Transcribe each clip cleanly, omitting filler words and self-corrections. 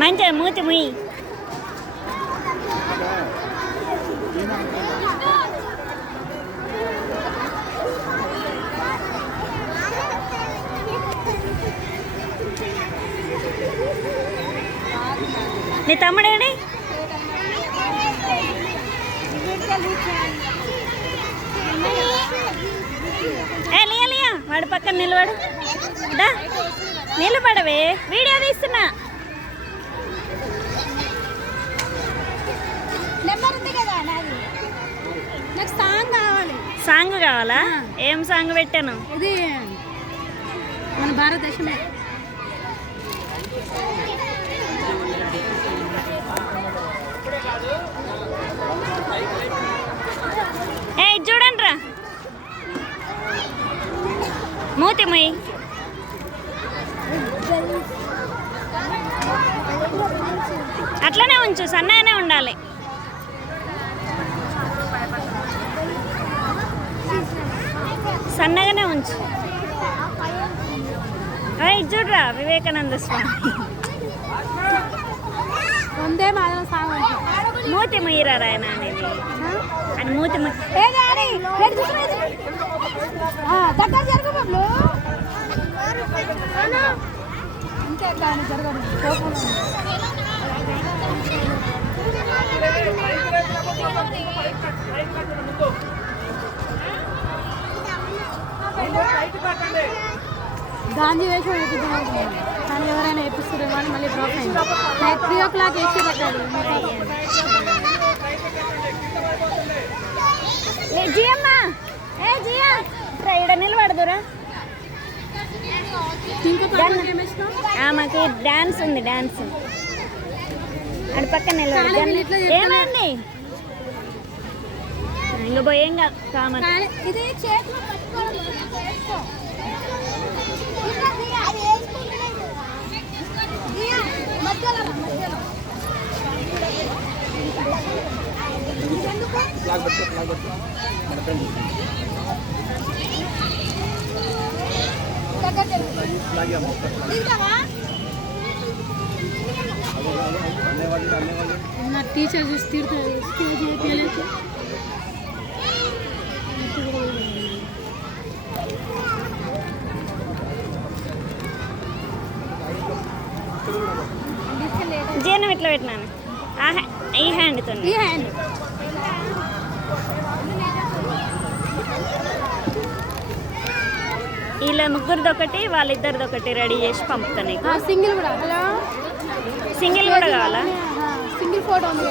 మంచిగా మూతి ముయ్యి. నీ తమ్ముడేడి? లియా వాడు పక్కన నిలబడు. నిలబడవే, వీడియో తీస్తున్నా. సాంగ్ కావాలా? ఏం సాంగ్ పెట్టాను? ఇది మన భారతదేశమే. చూడండి రా, మూతి మొయ్యి. అట్లనే ఉంచు, సన్నగానే ఉండాలి. సన్నగానే ఉంచు. చూడరా, వివేకానంద స్వామి. మూతి మొయ్యరా ఆయన అనేది అని. మూతి గాంధీ వేషం వేపిద్దాం కానీ ఎవరైనా వేపిస్తారేమో అని మళ్ళీ డ్రాప్ అయింది. 3 o'clock వేసి పెట్టాలి. జియమ్మా, ఇక్కడ నిలబడదురా. మాకు డాన్స్ ఉంది, డాన్స్ అది పక్కన నిలబడి. ఏమైంది? ఇంకా పోయేం కామన్. నా టీచర్ చూసి తిడుతుంది. జీనం ఇట్లా పెట్టినాను, ఈ హ్యాండ్తో. ఈ హ్యాండ్ వీళ్ళ ముగ్గురిదొకటి, వాళ్ళిద్దరిదొకటి రెడీ చేసి పంపుతాను నీకు. సింగిల్ కూడా. హలో, సింగిల్ కూడా కావాలా? సింగిల్ ఫోటో ఉంది.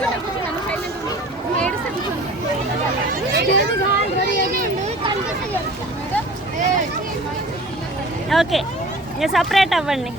ఓకే, ఇంకా సపరేట్ అవ్వండి.